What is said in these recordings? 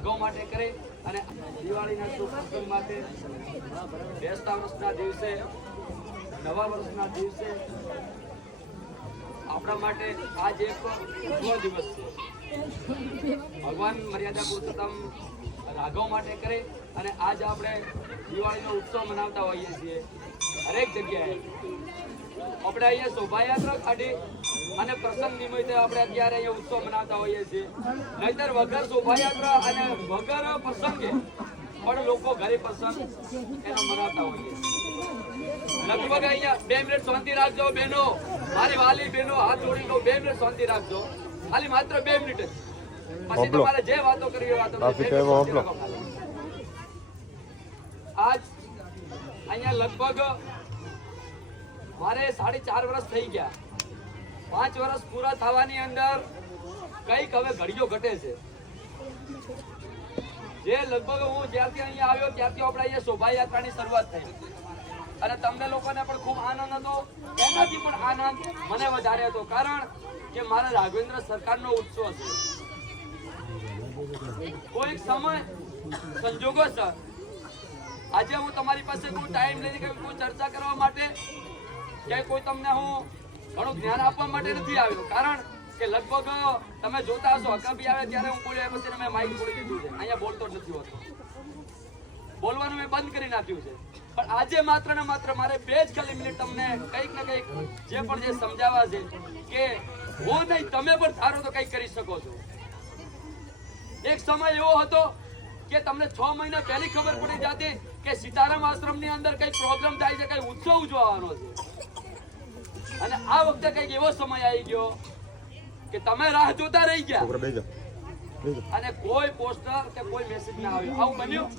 રાઘવ માટે કરી અને દિવાળીના શુભ પ્રસંગ માટે બેસતા વર્ષના દિવસે નવા વર્ષના દિવસે આપણા માટે આજ એક ઉજ્જવળ દિવસ છે। ભગવાન મર્યાદા પુરુષોત્તમ રાઘવ માટે કરી અને આજ આપણે દિવાળીનો ઉત્સવ મનાવતા હોઈએ છીએ। હરેક જગ્યાએ આપણે અહીંયા શોભાયાત્રા કાઢી અને પ્રસંગ નિમિત્તે આપણે અત્યારે અહીંયા ઉત્સવ મનાવતા હોઈએ છીએ। નહીતર વગર શોભાયાત્રા અને વગર પ્રસંગે પણ લોકો ઘરે પ્રસંગ એનો મનાવતા હોઈએ છીએ। લગભગ અહીંયા 2 મિનિટ શાંતિ રાખજો બહેનો, મારી વાલી બહેનો, હાથ જોડી લો, 2 મિનિટ શાંતિ રાખજો, ખાલી માત્ર 2 મિનિટ જ, પછી તમારે જે વાતો કરવી વાતો કરો। આજ અહીંયા લગભગ મારે 4.5 વર્ષ થઈ ગયા। 5 વર્ષ પૂરા થવાની અંદર કઈક હવે ઘડીઓ ઘટે છે। જે લગભગ હું જ્યારથી અહીંયા આવ્યો ત્યારથી આપણે અહીંયા શોભાયાત્રાની શરૂઆત થઈ અને તમને લોકોને પણ ખૂબ આનંદ હતો। એનાથી પણ આનંદ મને વધારે હતો, કારણ કે મારા રાઘવેન્દ્ર સરકારનો ઉત્સવ છે। કોઈ સમય સંજોગો છે આજે હું તમારી પાસે કોઈ ટાઈમ લઈને કોઈ ચર્ચા કરવા માટે કે કોઈ તમને હું ઘણું જ્ઞાન આપવા માટે નથી આવ્યો, કારણ કે લગભગ તમે જોતા હશો હકાબી આવે ત્યારે હું બોલ્યો પછી મેં માઇક છોડી દીધું છે, અહીંયા બોલતો જ નથી હોતો, બોલવાનું મેં બંધ કરી નાખ્યું છે। પણ આજે માત્ર ને માત્ર મારે 2 જ ખાલી મિનિટ તમને કંઈક ને કંઈક જે પણ જે સમજાવવા છે કે હું નહીં તમે પણ ધારો તો કંઈક કરી શકો છો। એક સમય એવો હતો કે તમને 6 મહિના પહેલી ખબર પડી જતી કે સીતારામ આશ્રમની અંદર કઈ પ્રોગ્રામ થાય છે, કઈ ઉત્સવ ઉજવવાનો છે, અને આ વખતે કઈક એવો સમય આવી ગયો કે તમે રાહ જોતા રહી ગયા અને કોઈ પોસ્ટર કે કોઈ મેસેજ ના આવ્યો। આવું બન્યું?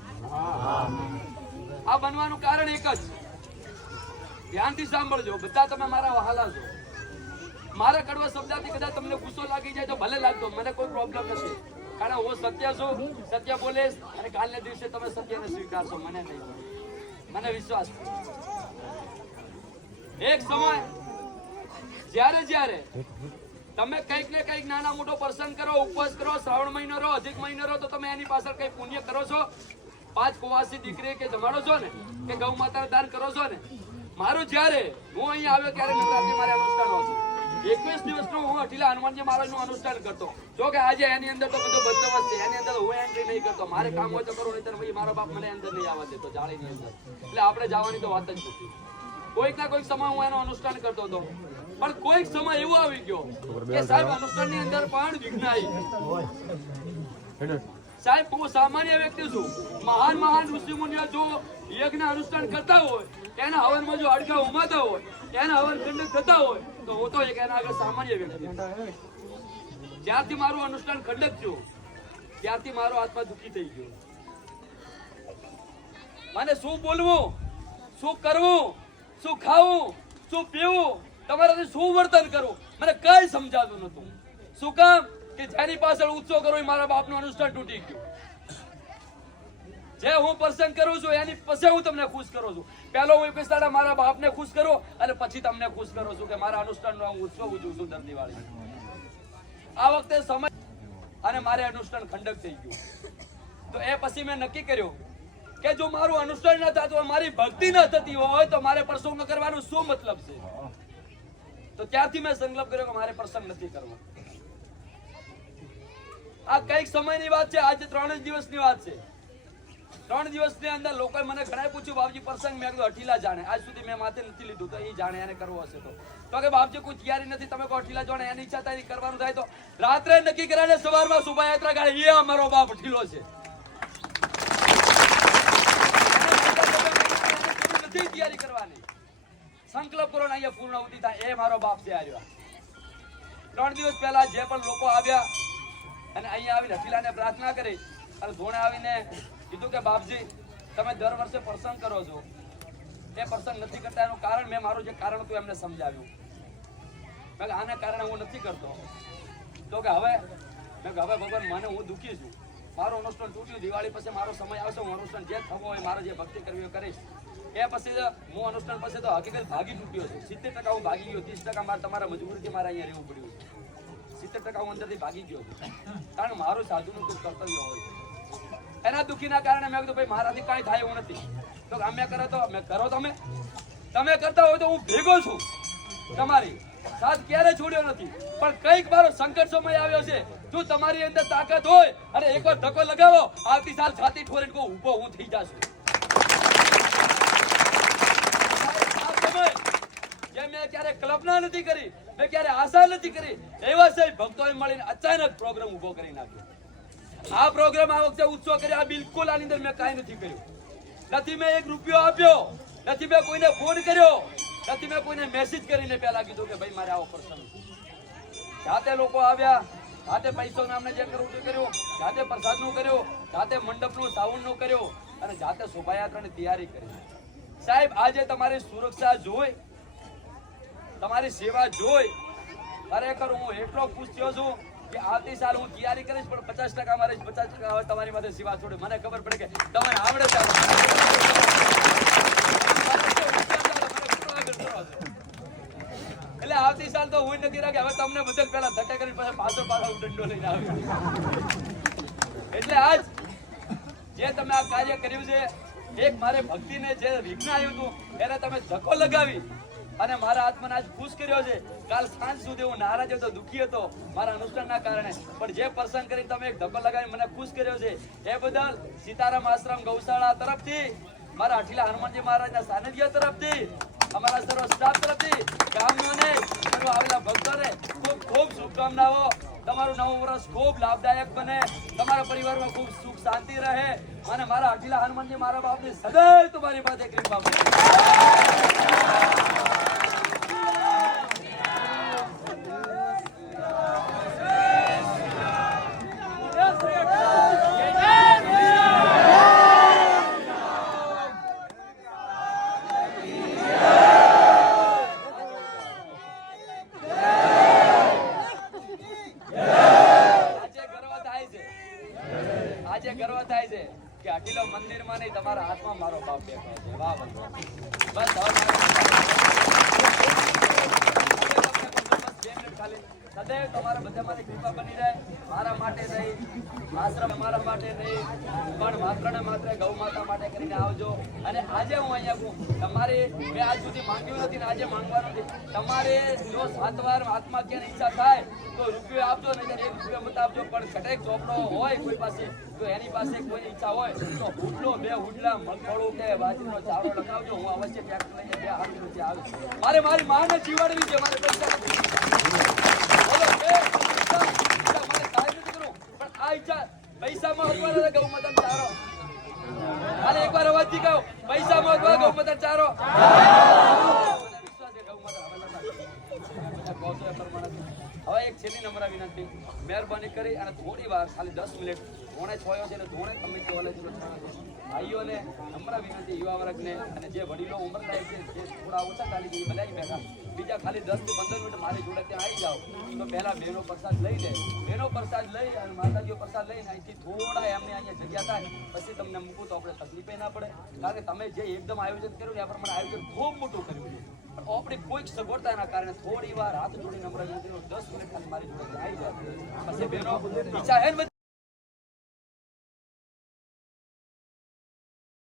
આ બનવાનું કારણ એક જ, ધ્યાનથી સાંભળજો બધા, તમે મારા વહાલા છો। મારા કડવા શબ્દથી કદાચ તમને ગુસ્સો લાગી જાય તો ભલે લાગતો, મને કોઈ પ્રોબ્લેમ નથી, કારણ હું સત્ય છું, સત્ય બોલીશ અને કાલને દિવસે તમે સત્યને સ્વીકારશો, મને નહીં, મને વિશ્વાસ છે। એક સમય જ્યારે તમે કંઈક ને કંઈક નાના મોટો પ્રસંગ કરો, ઉપવાસ કરો, શ્રાવણ મહિનો રહો, અધિક મહિનો રહો, તો તમે એની પાછળ કઈ પુણ્ય કરો છો, 5 કુવાસી દીકરી કે જમાડો છો ને, કે ગૌ માતાને દાન કરો છો ને। મારું જ્યારે હું અહીંયા આવ્યો ત્યારે નવરાત્રી મારે અનુષ્ઠાન હતું, 21 દિવસનું હું અઠીલા હનુમાનજી મહારાજનું અનુષ્ઠાન કરતો। જો કે આજે એની અંદર તો બધો બંદોબસ્ત છે, એની અંદર હું એન્ટ્રી નહીં કરતો, મારે કામ હોય તો કરું, નહીં ભાઈ મારો બાપ મને અંદર નહીં આવવા દેતો જાળીની અંદર, એટલે આપણે જવાની તો વાત જ નથી। કોઈક ના કોઈક સમય હું એનું અનુષ્ઠાન કરતો હતો, પણ કોઈક સમય એવો આવી ગયો કે સાહેબ અનુષ્ઠાનની અંદર પણ વિઘ્ન આવી। સાહેબ હું સામાન્ય વ્યક્તિ છું, મહાન ઋષિ મુનિઓ જો યજ્ઞ અનુષ્ઠાન કરતા હોય, એના હવનમાં જો અડકા ઉમાતા હોય, એના હવન ખંડ થતા હોય, તો હું તો એક એના આગળ સામાન્ય વ્યક્તિ। જ્યારથી મારું અનુષ્ઠાન ખંડક થયું ત્યારથી મારો આત્મા દુઃખી થઈ ગયો। મને શું બોલવું, શું કરવું, શું ખાવું, શું પીવું, તમારાથી શું વર્તન કરવું, મને કઈ સમજાતું નતું। શું કામ કે જેની પાછળ ઉત્સવ કરો મારા બાપનું અનુષ્ઠાન તૂટી ગયું। જે હું પ્રસંગ કરું છું એની પછી હું તમને ખુશ કરું છું, પહેલો હું પેલા મારા બાપને ખુશ કરું અને પછી તમને ખુશ કરું છું કે મારા અનુષ્ઠાનનો હું ઉત્સવ ઉજવું છું દર દિવાળી। આ વખતે સમય અને મારે અનુષ્ઠાન ખંડક થઈ ગયું, તો એ પછી મેં નક્કી કર્યું કે જો મારું અનુષ્ઠાન ન થતું, મારી ભક્તિ ન થતી હોય તો મારે પ્રસંગ કરવાનો શું મતલબ છે। તો ત્યારથી મેં સંકલ્પ કર્યો કે મારે પ્રસંગ નથી કરવો। આ કઈક સમયની વાત છે, આજે 3 જ દિવસની વાત છે। 3 દિવસની અંદર લોકોએ મને ઘણા પૂછ્યું બાપજી પ્રસંગ, મેં કીધું અઠીલા જાણે, આજ સુધી મેં માથે નથી લીધું, તો એ જાણે એને કરવો હશે તો કે બાપજી કોઈ તૈયારી નથી, તમે કહો અઠીલા જાણે, એની ઈચ્છા થાય કરવાનું થાય તો રાત્રે નક્કી કર્યા સવારમાં શોભાયાત્રા કાઢે, એ અમારો બાપ અઠીલો છે, નથી તૈયારી કરવાની, સંકલ્પ કરો ને અહીંયા પૂર્ણાહુતિ થાય, એ મારો બાપ છે। આવ્યો 3 દિવસ પહેલા જે પણ લોકો આવ્યા અને અહીંયા આવીને અઠીલાને પ્રાર્થના કરી અને ધોણે આવીને કીધું કે બાપજી તમે દર વર્ષે પ્રસંગ કરો છો, એ પ્રસંગ નથી કરતા એનું કારણ મેં મારું જે કારણ હતું એમને સમજાવ્યું। મેં આના કારણે હું નથી કરતો, તો કે હવે ભગવાન મને હું દુઃખી છું, મારું અનુષ્ઠાન તૂટ્યું, દિવાળી પછી મારો સમય આવશે, હું અનુષ્ઠાન જે થવો હોય મારે જે ભક્તિ કરવી હોય કરીશ। એ પછી હું અનુષ્ઠાન પછી તો હકીકત ભાગી તૂટ્યો છે, 70% હું ભાગી ગયો, 30% મારે તમારા મજબૂરીથી મારે અહીંયા રહેવું પડ્યું છે, 70% હું અંદરથી ભાગી ગયો છું, કારણ મારું સાધુનું કોઈ કર્તવ્ય હોય। એના દુઃખીના કારણે મેં કીધું ભાઈ મારાથી કાંઈ થાય એવું નથી. તો અમે કરો તો અમે કરો, તમે કરતા હોય તો હું ભેગો છું. તમારી સાથ ક્યારે છોડ્યો નથી, પણ કઈક મારો સંકટ સમય આવ્યો છે. જો તમારી અંદર તાકાત હોય અને એકવાર ધક્કો લગાવો, આવતી સાલ છાતી ઠોરીને કહું ઊભો હું થઈ જાશું. જે મેં ક્યારે કલ્પના નથી કરી, મેં ક્યારે આશા નથી કરી, એવા સાહેબ ભક્તોએ મળીને અચાનક પ્રોગ્રામ ઉભો કરી નાખ્યો. આ પ્રોગ્રામ આ વખતે ઉત્સવ કર્યો, આ બિલકુલ આની અંદર મેં કાંઈ નથી કર્યું. નથી મેં એક રૂપિયો આપ્યો, નથી મેં કોઈને ફોન કર્યો, નથી મેં કોઈને મેસેજ કરીને પહેલા કીધું કે ભાઈ મારે આવો પ્રસંગ. જાતે લોકો આવ્યા, જાતે પૈસો નામને જે કરવું તે કર્યું, જાતે પ્રસાદનું કર્યું, જાતે મંડપનું સાવણનું કર્યું અને જાતે શોભાયાત્રાની તૈયારી કરી. સાહેબ આજે તમારી સુરક્ષા જોઈ, તમારી સેવા જોઈ ખરેખર હું એટલો ખુશ થયો છું કે આવતી સાલ હું તૈયારી કરીશ, પણ 50% મારે 50% હવે તમારી માટે સેવા છોડે. મને ખબર પડે કે તમને આવડે છે. એટલે આવતી સાલ તો હું નથી રાખે, હવે તમને બધા પેલા ધક્કા કરીને પછી પાછો દંડો લઈને આવ્યો. એટલે આજ જે તમે આ કાર્ય કર્યું છે, એક મારે ભક્તિને જે વિઘ્ન આવ્યું હતું એને તમે ધક્કો લગાવી અને મારા આત્માને આજ ખુશ કર્યો છે. કાલ સાંજ સુધી હું નારાજ હતો, દુઃખી હતો મારા અનુષ્ઠાનના કારણે, પણ જે પ્રસંગ કરી તમે એક ધક્કો લગાવી મને ખુશ કર્યો છે એ બદલ સીતારામ આશ્રમ ગૌશાળા તરફથી, મારા અઠીલા હનુમાનજી મહારાજના સાનિધ્ય તરફથી, અમારા સર્વ સ્ટાફ તરફથી, ગામોને આવેલા ભક્તોને ખૂબ ખૂબ શુભકામનાઓ. તમારું નવું વર્ષ ખૂબ લાભદાયક બને, તમારા પરિવારમાં ખૂબ સુખ શાંતિ રહે અને મારા અઠીલા હનુમાનજી મારા બાપની સદૈવ તમારી પાસે કૃપા મળે. આજે ગર્વ થાય છે કે અઢીલો મંદિરમાં નહીં, તમારા હાથમાં મારો બાપ બેઠો છે. વાહ ભગવાન. બસ સદૈવ તમારા બધા મારી કૃપા બની રહે. મારા માટે નહીં, આશ્રમ મારા માટે નહીં, પણ માત્ર ને માત્ર ગૌ માતા માટે કરીને આવજો. અને આજે હું અહીંયા તમારે મેં આજ સુધી માંગ્યું નથી ને આજે માંગવાનું નથી. તમારે જો 7 વાર આત્મા ક્યાં ઈચ્છા થાય તો રૂપિયો આપજો, નહીં 1 રૂપિયો મત આપજો. પણ કટેક ચોપડો હોય કોઈ પાસે, તો એની પાસે કોઈ ઈચ્છા હોય તો હુડલો 2 હુડલા મગફળું કે બાજરીનો ચારો લગાવજો. હું અવશ્ય ટ્રેક્ટર લઈને 2 હાથ રૂપિયા આવીશ. મારે મારી માને જીવાડવી છે, મારે પૈસા નથી. પૈસા મહત્વનો, ગૌ માતા ચારો. હાલે એકવાર અવાજથી કહો, પૈસા મહત્વ, ગૌ માતા ચારો. હવે એક છેલ્લી નમ્ર વિનંતી, મહેરબાની કરી અને થોડી વાર ખાલી 10 મિનિટ 5:45 છે એટલે ધોણે કમિટી વાળા ભાઈઓને નમ્ર વિનંતી, યુવા વર્ગને અને જે વડીલો ઉંમર લાયક છે જે થોડા ઓછા ચાલી ગઈ ભલે બેઠા, બીજા ખાલી 10 થી 15 મિનિટ મારી જોડે ત્યાં આવી જાઓ. તો પહેલા બહેનો પ્રસાદ લઈ લે, બહેનો પ્રસાદ લઈ અને માતાજીઓ પ્રસાદ લઈને અહીંથી થોડા એમને અહીંયા જગ્યા થાય પછી તમને મૂકું તો આપણે તકલીફે ના પડે. કારણ કે તમે જે એકદમ આયોજન કર્યું ને એ પ્રમાણે આયોજન ખૂબ મોટું કર્યું છે, પણ આપણી કોઈક સગવડતાના કારણે થોડી વાર હાથ જોડી નમ્ર વિનંતી 10 મિનિટ ખાલી મારી જોડે આવી જાઓ. પછી બહેનો ઈચ્છા હે